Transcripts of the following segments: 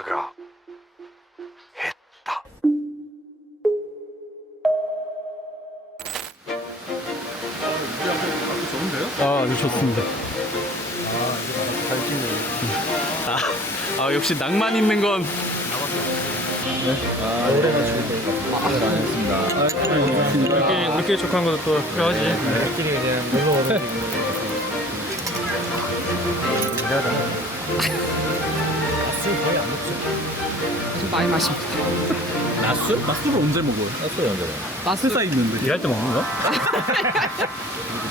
자가 했다. 아, 아주 좋습니다. 아, 역시 낭만 있는 건. 이렇게 촉한 것도 또 필요하지. 우리끼리 그냥 놀러 오는 술 거의 안 먹죠. 좀 많이 마십니다. 낮술? 낮술을 언제 먹어요? 낮술 언제 먹어요? 낮술 있는데. 일할 때 먹는 거?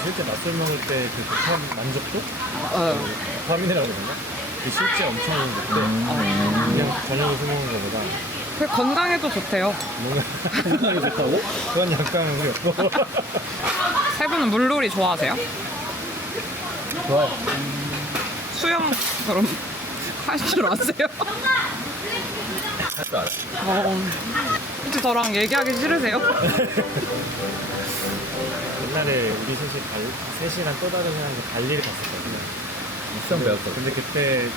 실제 낮술 먹을 때 그 독한 만족도? 도파민이라고 그러나? 그 실제 엄청 좋은데 그냥 저녁에 술 먹는 것보다 그 건강에도 좋대요. 건강에 좋다고? 그건 약간 우리 없고 세 분은 물놀이 좋아하세요? 좋아요. 수영 그럼 할 줄 아세요? 할 줄 알아. 혹시 저랑 얘기하기 싫으세요? 옛날에 우리 셋이랑 또 다른 사람들 갈리를 갔었거든요. 수영 배웠어. 근데 그때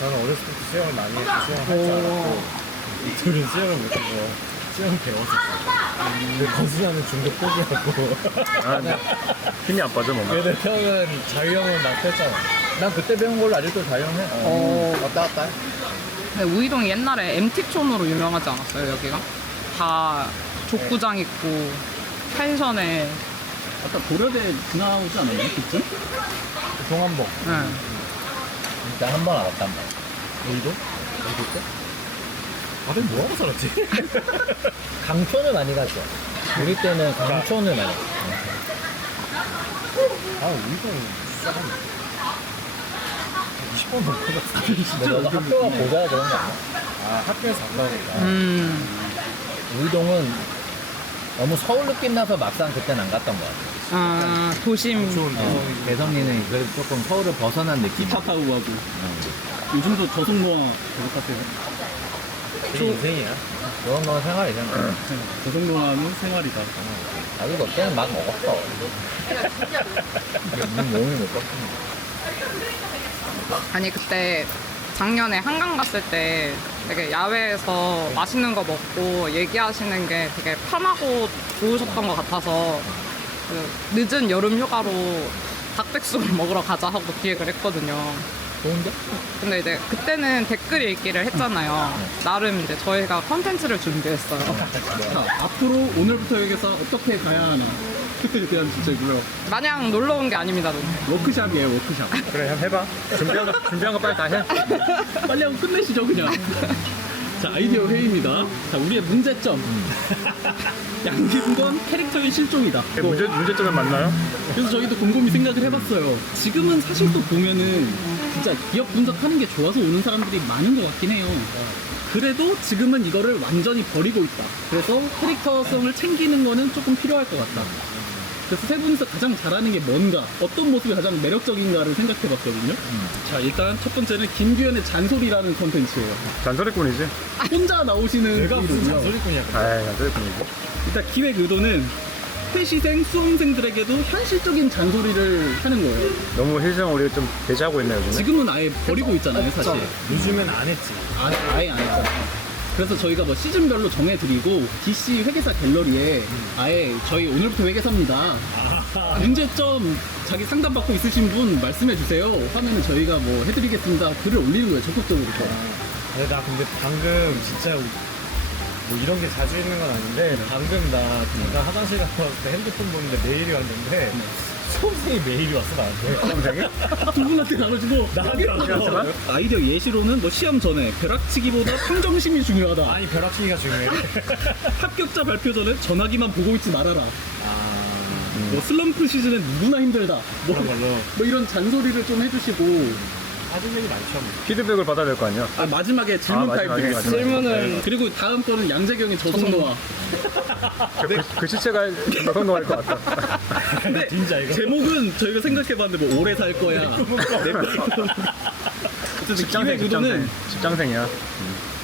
저는 어렸을 때부터 수영을 많이 해서 수영을 할 줄 알았고 이 둘은 수영을 못해서 수영 배웠었어. 근데 거수하는 중독 포기하고 힘이 안 빠져, 뭔가. 얘들 형은 자유형은 나 했잖아. 난 그때 배운 걸로 아직도 자유형해. 왔다 갔다 해. 네, 우이동이 옛날에 MT촌으로 유명하지 않았어요, 여기가? 다 족구장 있고 펜션에. 아까 고려대 지나오지 않았나요? 그쯤? 동안복. 네. 일단 한 번 알았단 말이야. 여의도? 어디 때? 다들 뭐하고 살았지? 강촌을 많이 갔죠. 우리 때는 강촌을 많이 갔죠. 아, 우리도 싸한 20번 넘게 갔어. 근데 너가 학교가 고자야 그런 거 아니야? 아, 학교에서 안 가니까. 우이동은 너무 서울 느낌 나서 막상 그때는 안 갔던 것 같아. 도심. 대성리는 그래도 조금 서울을 벗어난 느낌. 차 타고 가고. 요즘도 저속노화 계속 하세요? 제 인생이야. 그런 건 생활이잖아. 저속노화는 생활이다. 나도 너 때는 막 먹었어. 몸이 못 껐어. 아니 그때 작년에 한강 갔을 때 되게 야외에서 맛있는 거 먹고 얘기하시는 게 되게 편하고 좋으셨던 것 같아서 그 늦은 여름 휴가로 닭백숙을 먹으러 가자 하고 기획을 했거든요. 좋은데? 근데 이제 그때는 댓글 읽기를 했잖아요. 나름 이제 저희가 컨텐츠를 준비했어요. 자, 앞으로 오늘부터 여기서 어떻게 가야 하나. 에 대한 주제고요. 마냥 놀러 온 게 아닙니다. 워크샵이에요, 워크샵. 그래, 한번 해봐. 준비한 거 빨리 다 해. 빨리 하고 끝내시죠, 그냥. 자, 아이디어 회의입니다. 자, 우리의 문제점. 양심건 캐릭터의 실종이다. 문제점은 맞나요? 그래서 저희도 곰곰이 생각을 해봤어요. 지금은 사실 또 보면은 진짜 기업 분석하는 게 좋아서 오는 사람들이 많은 것 같긴 해요. 그래도 지금은 이거를 완전히 버리고 있다. 그래서 캐릭터성을 챙기는 거는 조금 필요할 것 같다. 그래서 세 분이서 가장 잘하는 게 뭔가, 어떤 모습이 가장 매력적인가를 생각해봤거든요. 자, 일단 첫 번째는 김규현의 잔소리라는 컨텐츠예요. 잔소리꾼이지? 혼자 나오시는 내가 무슨 분이거든요. 잔소리꾼이야. 아이, 잔소리꾼이지. 일단 기획 의도는 퇴시생 수험생들에게도 현실적인 잔소리를 하는 거예요. 너무 실생활 우리가 좀 배제하고 있네, 요즘에. 지금은 아예 버리고 있잖아요, 사실. 요즘엔 안 했지. 아예 안 했잖아요. 그래서 저희가 뭐 시즌별로 정해드리고 DC 회계사 갤러리에 아예 저희 오늘부터 회계사입니다. 문제점 자기 상담받고 있으신 분 말씀해주세요 하면은 저희가 뭐 해드리겠습니다. 글을 올리는 거예요, 적극적으로. 나 근데 방금 진짜 뭐 이런 게 자주 있는 건 아닌데 방금 나 잠깐 화장실 갔다 왔을 때 핸드폰 보는데 메일이 왔는데 수험생이 메일이 왔어 나한테. 수험생이? 두 분한테 나눠주고 나한테 나눠주고? 아이디어 예시로는 뭐 시험 전에 벼락치기보다 평정심이 중요하다. 아니 벼락치기가 중요해. 합격자 발표 전에 전화기만 보고 있지 말아라. 뭐 슬럼프 시즌엔 누구나 힘들다. 뭐, 그런 걸로. 뭐 이런 잔소리를 좀 해주시고. 하는 얘기 많죠. 피드백을 받아야 될 거 아니야? 마지막에 질문 타입 마지막에, 드리겠습니다. 질문은 그리고 다음 거는 양재경의 저속노화. 글씨체가 성공할 것 같다. 근데 진짜 이거. 제목은 저희가 생각해봤는데 뭐 오래 살 거야. 어쨌든 기획 의도는 직장생이야.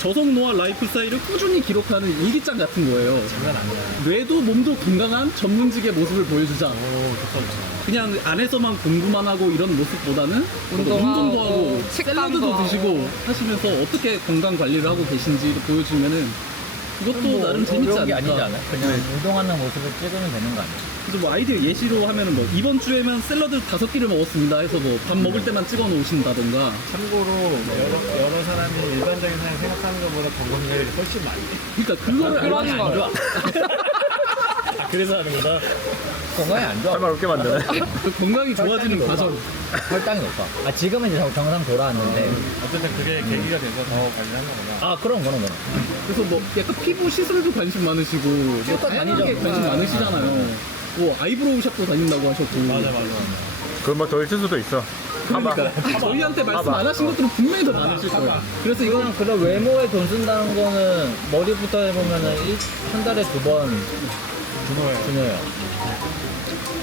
저속노화 라이프스타일을 꾸준히 기록하는 일기장 같은 거예요. 장난 아니야. 뇌도 몸도 건강한 전문직의 모습을 보여주자. 오, 좋다, 좋다. 그냥 안에서만 공부만 하고 이런 모습보다는 운동도 운동하고, 하고 식단도 샐러드도 하고. 드시고 하시면서 어떻게 건강 관리를 하고 계신지 보여주면은 이것도 나름 재밌지 어려운 게 아니지 않을까. 않아요? 그냥 운동하는 모습을 찍으면 되는 거 아니에요? 그래서 뭐 아이디어 예시로 하면은 뭐 이번 주에만 샐러드 5끼를 먹었습니다 해서 뭐 밥 먹을 때만 찍어 놓으신다던가. 참고로 여러 사람이 일반적인 사람이 생각하는 것보다 건강률이 훨씬 많이 돼. 그러니까 그거를 그런 알고 거. 아, 그래서 하는구나. 건강이 안 좋아. 할 말 없게 만드네. 그 건강이 좋아지는 과정. 혈당이 높아. 아, 지금은 이제 정상 돌아왔는데. 어쨌든 그게 계기가 돼서 더 관리하는 거구나. 아, 그럼. 그래서 뭐 약간 피부 시술도 관심 많으시고 뭐 피부과 다양하게 다니죠. 관심 많으시잖아요. 뭐 아이브로우 샵도 다닌다고 하셨고. 맞아. 그건 뭐 더 있을 수도 있어. 봐봐. 그러니까 저희한테 말씀 봐봐. 안 하신 것들은 분명히 더 많으실 거예요. 그래서 이건 이거는 그런 외모에 돈 쓴다는 거는 머리부터 해보면은 한 달에 2번 주노예요.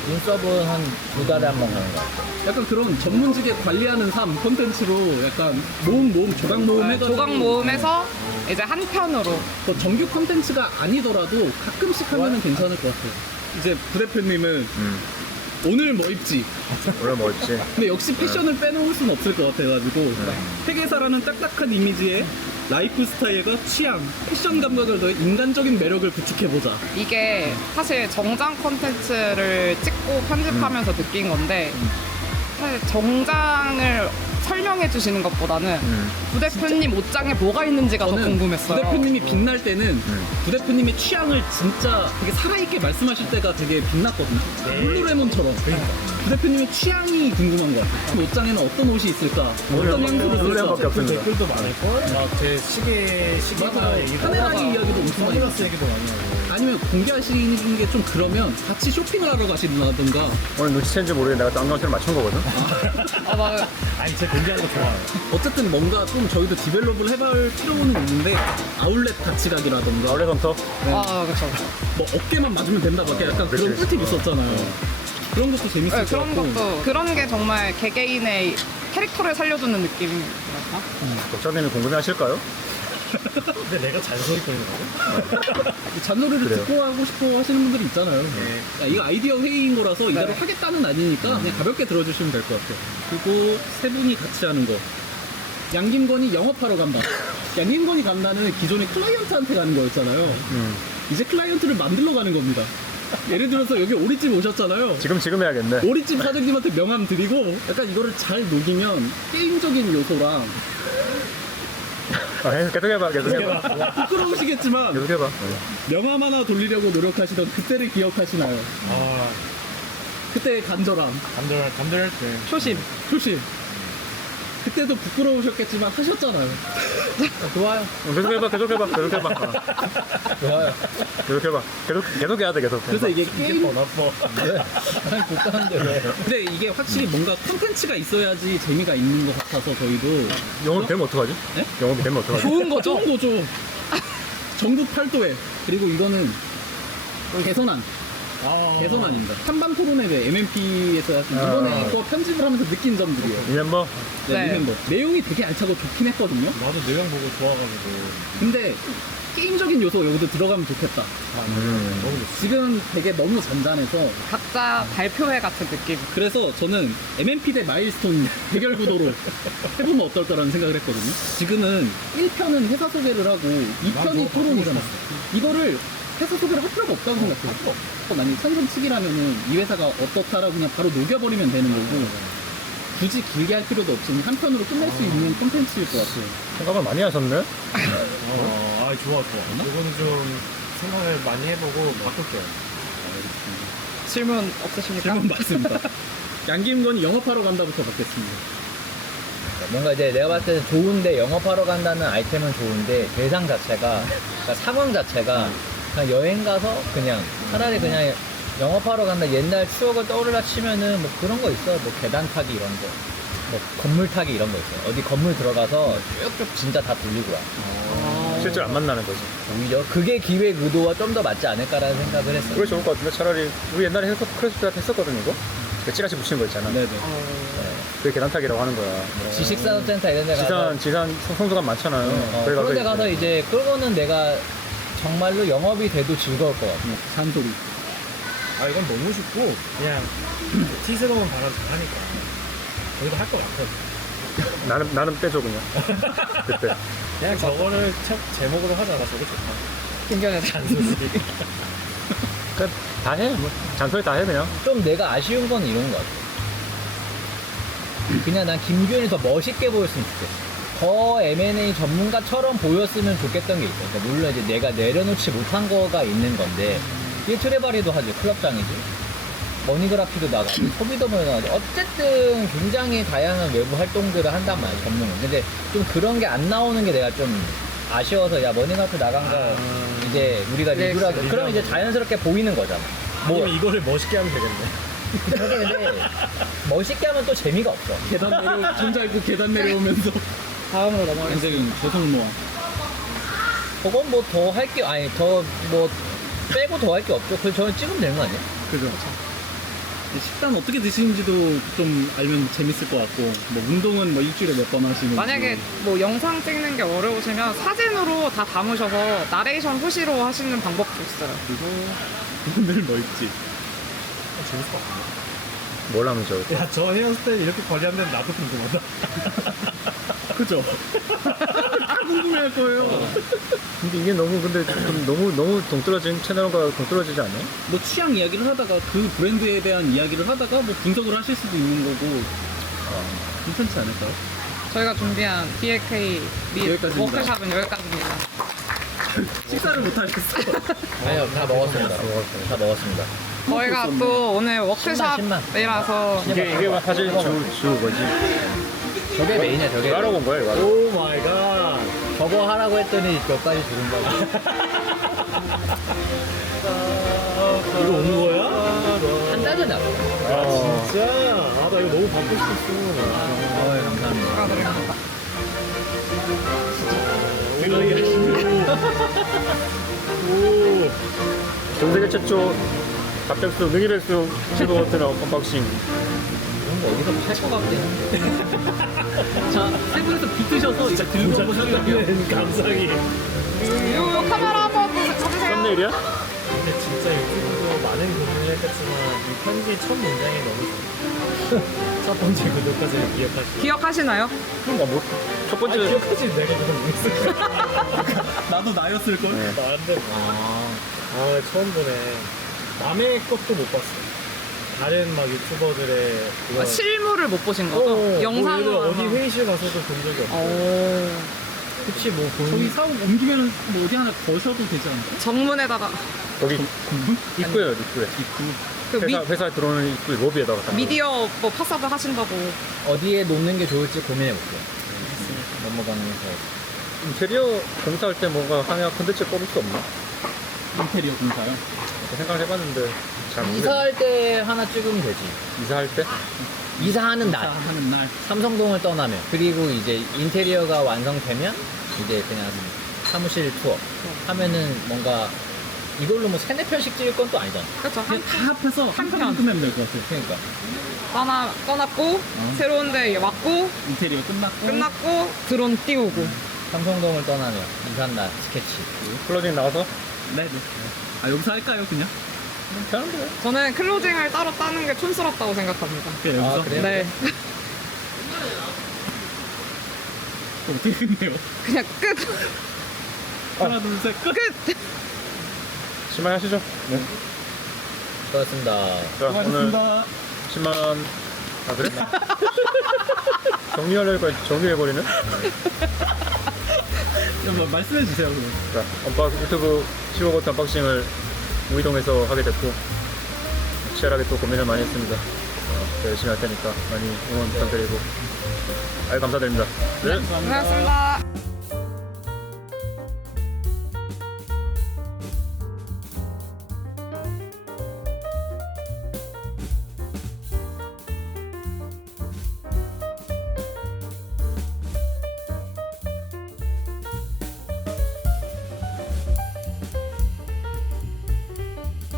눈썹은 한 2달에 한 번 가는 거 같아요. 약간 그런 전문직에 관리하는 삶 콘텐츠로 약간 모음 조각 모음 해가지고 조각 모음에서 이제 한 편으로 뭐 정규 콘텐츠가 아니더라도 가끔씩 하면은 괜찮을 것 같아요. 이제 부대표님은 오늘 뭐 입지? 오늘 뭐 있지? 근데 역시 패션을 빼놓을 수는 없을 것 같아가지고 회계사라는 딱딱한 이미지에 라이프 스타일과 취향, 패션 감각을 더해 인간적인 매력을 구축해보자. 이게 사실 정장 콘텐츠를 찍고 편집하면서 느낀 건데 사실 정장을 설명해 주시는 것보다는 부대표님 옷장에 뭐가 있는지가 더 저는 궁금했어요. 부대표님이 빛날 때는 부대표님의 취향을 진짜 되게 살아있게 말씀하실 때가 되게 빛났거든요. 룰루레몬처럼. 부대표님의 취향이 궁금한 것 같아요. 그 옷장에는 어떤 옷이 있을까? 어떤 향수를 룰루레몬밖에 쓸까? 없습니다. 댓글도 많을걸? 막제 시계나 맞아요. 얘기도 카메라의 하고, 이야기도 엄청 많이 선글라스 얘기도 많이 하고. 아니면 공개하시는 게 좀 그러면 같이 쇼핑을 하러 가시든가 오늘 눈치챈지 모르겠는데 내가 또 안경테를 맞춘 거거든? 아, 맞아요. 아니, 제 공개하는 거 좋아요. 어쨌든 뭔가 좀 저희도 디벨롭을 해볼 필요는 있는데 아울렛 같이 가기라던가 원래 헌터? 아, 그렇죠. 뭐 어깨만 맞으면 된다 막 약간 그런 그치. 꿀팁 있었잖아요. 그런 것도 재밌을 네, 것 그런 같고 것도 그런 게 정말 개개인의 캐릭터를 살려주는 느낌이랄까? 독자님이 궁금해하실까요? 근데 내가 잔소리 거리는 거야? 잔소리를 그래요. 듣고 하고 싶어 하시는 분들이 있잖아요. 야, 이거 아이디어 회의인 거라서 이대로 네. 하겠다는 아니니까 그냥 가볍게 들어주시면 될 것 같아요. 그리고 세 분이 같이 하는 거. 양김건이 영업하러 간다. 양김건이 간다는 기존의 클라이언트한테 가는 거였잖아요. 이제 클라이언트를 만들러 가는 겁니다. 예를 들어서 여기 오리집 오셨잖아요. 지금 해야겠네. 오리집 사장님한테 명함 드리고 약간 이거를 잘 녹이면 게임적인 요소랑 계속 해봐. 부끄러우시겠지만 계속 해봐. 명함 하나 돌리려고 노력하시던 그때를 기억하시나요? 아, 그때의 간절함, 간절할 때. 초심. 그때도 부끄러우셨겠지만 하셨잖아요. 좋아요. 계속 해봐. 좋아요. 계속 해야 돼, 계속. 그래서 이게 게임 더 나빠. 아니, 못하는데 왜. 근데 이게 확실히 뭔가 콘텐츠가 있어야지 재미가 있는 것 같아서 저희도 영업이 되면 어떡하지? 네? 영업이 되면 어떡하지? 좋은 거죠. 전국 팔도에 그리고 이거는 개선안. 개선안입니다. 한밤 토론회 때 MMP에서 이번에 거 편집을 하면서 느낀 점들이에요. 이 멤버? 네, 네. 리멤버. 내용이 되게 알차고 좋긴 했거든요. 나도 내용 보고 좋아가지고. 근데 게임적인 요소 여기도 들어가면 좋겠다. 너무 좋지. 지금 되게 너무 잔잔해서 각자 발표회 같은 느낌. 그래서 저는 MMP 대 마일스톤 대결 구도로 해보면 어떨까라는 생각을 했거든요. 지금은 1편은 회사 소개를 하고 2편이 토론이잖아. 이거를 회사 소개를 할 필요가 없다고 생각해요. 만약에 찬성측이라면은 이 회사가 어떻다라고 그냥 바로 녹여버리면 되는 거고 굳이 길게 할 필요도 없이 한 편으로 끝낼 수 있는 콘텐츠일 것 같아요. 생각을 많이 하셨네? 좋아. 이거는 좀 생각을 많이 해보고 바꿀게요. 질문 없으십니까? 질문 맞습니다. 양김건이 영업하러 간다부터 받겠습니다. 뭔가 이제 내가 봤을 때는 좋은데 영업하러 간다는 아이템은 좋은데 대상 자체가, 그러니까 상황 자체가 그냥 여행 가서 그냥 차라리 그냥 영업하러 간다 옛날 추억을 떠올라 치면은 뭐 그런 거 있어. 뭐 계단 타기 이런 거. 뭐 건물 타기 이런 거 있어. 어디 건물 들어가서 쭉쭉 진짜 다 돌리고 와. 실제로 안 만나는 거지. 오히려 그게 기획 의도와 좀 더 맞지 않을까라는 생각을 했어. 그게 좋을 것 같은데 차라리 우리 옛날에 크로스핏 했었거든 이거? 그 찌라시 붙이는 거 있잖아. 네네. 그게 계단 타기라고 하는 거야. 지식산업센터 이런 데 가서 지산 성수관 많잖아요. 거기 그런 데 가서 이제 이제 끌고는 내가 정말로 영업이 돼도 즐거울 것 같아. 산소리. 아 이건 너무 쉽고 그냥 티스러운 바람 잘하니까 거기도 할 것 같아. 나는 빼줘 그냥. 그때. 그냥 저거를 첫 제목으로 하잖아. 저게 좋다. 신경을 잔소리. 그러니까 다 해. 뭐 잔소리 다 해 그냥. 좀 내가 아쉬운 건 이런 것 같아. 그냥 난 김규현이 더 멋있게 보였으면 좋겠어. 더 M&A 전문가처럼 보였으면 좋겠던 게 있어. 그러니까 물론 이제 내가 내려놓지 못한 거가 있는 건데, 이게 트레바리도 하지, 클럽장이지. 머니그라피도 나가고, 소비더머니 나가고, 어쨌든 굉장히 다양한 외부 활동들을 한단 말이야, 전문은. 근데 좀 그런 게 안 나오는 게 내가 좀 아쉬워서, 야, 머니그라피 나간 거, 이제 우리가 리뷰라고, 그럼 이제 자연스럽게 보이는 거잖아. 뭐, 아니면 이거를 멋있게 하면 되겠네. 저게 근데, 멋있게 하면 또 재미가 없어. 계단 전자 입고 계단 내려오면서 다음으로 넘어가는 지금 조성모아. 그건 뭐 더 할 게, 아니, 더 뭐, 빼고 더 할 게 없죠. 그래서 저는 찍으면 되는 거 아니야? 그죠. 식단 어떻게 드시는지도 좀 알면 재밌을 것 같고, 뭐 운동은 뭐 일주일에 몇 번 하시는지. 만약에 뭐 영상 찍는 게 어려우시면 사진으로 다 담으셔서 나레이션 후시로 하시는 방법도 있어요. 그리고 오늘 뭐 입지? 재밌을 것 같은데. 뭘 하면 좋을까? 야, 저 헤어스타일 이렇게 관리하면 나도 궁금하다. 그죠? 다 궁금해할 거예요. 근데 이게 너무 근데 좀 너무 동떨어진 채널과 동떨어지지 않아요? 뭐 취향 이야기를 하다가 그 브랜드에 대한 이야기를 하다가 뭐 분석을 하실 수도 있는 거고 괜찮지 않을까요? 저희가 준비한 BLK 및 여기까지입니다. 워크샵은 여기까지입니다. 식사를 못 하셨어요. 아니요, 다 먹었습니다. 다 먹었습니다. 저희가 또 오늘 신만. 워크샵이라서 이게 사실 주 뭐지? 저게 메인이야, 저게. 따로 온 거야 이거. 오 마이 갓. 저거 하라고 했더니 몇 가지 주는 거야. 이거 온 거야? 한 달 전에 왔어. 아, 진짜? 아, 나 이거 너무 받고 싶었어. 아, 감사합니다. 축하드립니다. 오. 전 세계 최초 갑작스 능이백수 실버 버튼 언박싱. 이런 거 어디서 팔 것 같긴 한데. 자, 세 분이서 비트셔서 이제 들고 한번 해볼게요. 는 감상이. 요 카메라 한번 보세요. 썸네일이야? 근데 진짜 유튜브도 많은 고민을 했겠지만 이 편지 첫 문장이 너무 좋아. 첫 번째 구독까지 기억하시고. 기억하시나요? 그런가 뭐? 첫 번째 기억하지 내가 그걸 모르겠을 거야. 나도 나였을걸? 네. 나한테 아 처음 보네. 남의 것도 못 봤어. 다른 막 유튜버들의 그런 실물을 못 보신 거죠? 뭐 영상으로. 예를 들어 어디 회의실 가서도 본 적이 없고. 그치, 뭐, 저희 사업 옮기면 뭐 어디 하나 거셔도 되지 않을까? 정문에다가 거기 입구예요 입구에. 그 회사 들어오는 입구 로비에다가 딱. 미디어 뭐 파사드 하신다고. 어디에 놓는 게 좋을지 고민해볼게요. 넘어가면서. 인테리어 공사할 때 뭔가 하나 컨텐츠 뽑을 수 없나? 인테리어 공사요. 이렇게 생각을 해봤는데 잘 모르겠네. 이사할 때 하나 찍으면 되지. 이사할 때? 이사하는 날. 하는 날. 삼성동을 떠나면. 그리고 이제 인테리어가 완성되면 이제 그냥 사무실 투어 하면은 뭔가 이걸로 뭐 3-4편씩 찍을 건 또 아니잖아. 그렇죠. 그냥 다 합해서 한 한 편 편. 끝내면 될 것 같아요. 그러니까. 떠났고 새로운 데 왔고 인테리어 끝났고. 끝났고 드론 띄우고. 삼성동을 떠나면 이삿날 스케치. 클로징 나가서 네네. 아 여기서 할까요 그냥? 편한데. 저는 클로징을 따로 따는 게 촌스럽다고 생각합니다. 그냥 여기서? 아, 그래요? 네. 어떻게 끝내요? 그냥 끝. 하나 둘 셋 끝! 끝. 심한 하시죠. 네. 수고하셨습니다. 자 오늘 수고하셨습니다. 10만 원. 아 그래? 정리하려니까 정리해버리네. 여러분 말씀해 주세요 그럼. 자 유튜브 15버튼 언박싱을 무이동에서 하게 됐고 치열하게 또 고민을 많이 했습니다. 열심히 할 테니까 많이 응원 부탁드리고 아유 감사드립니다. 네. 고맙습니다.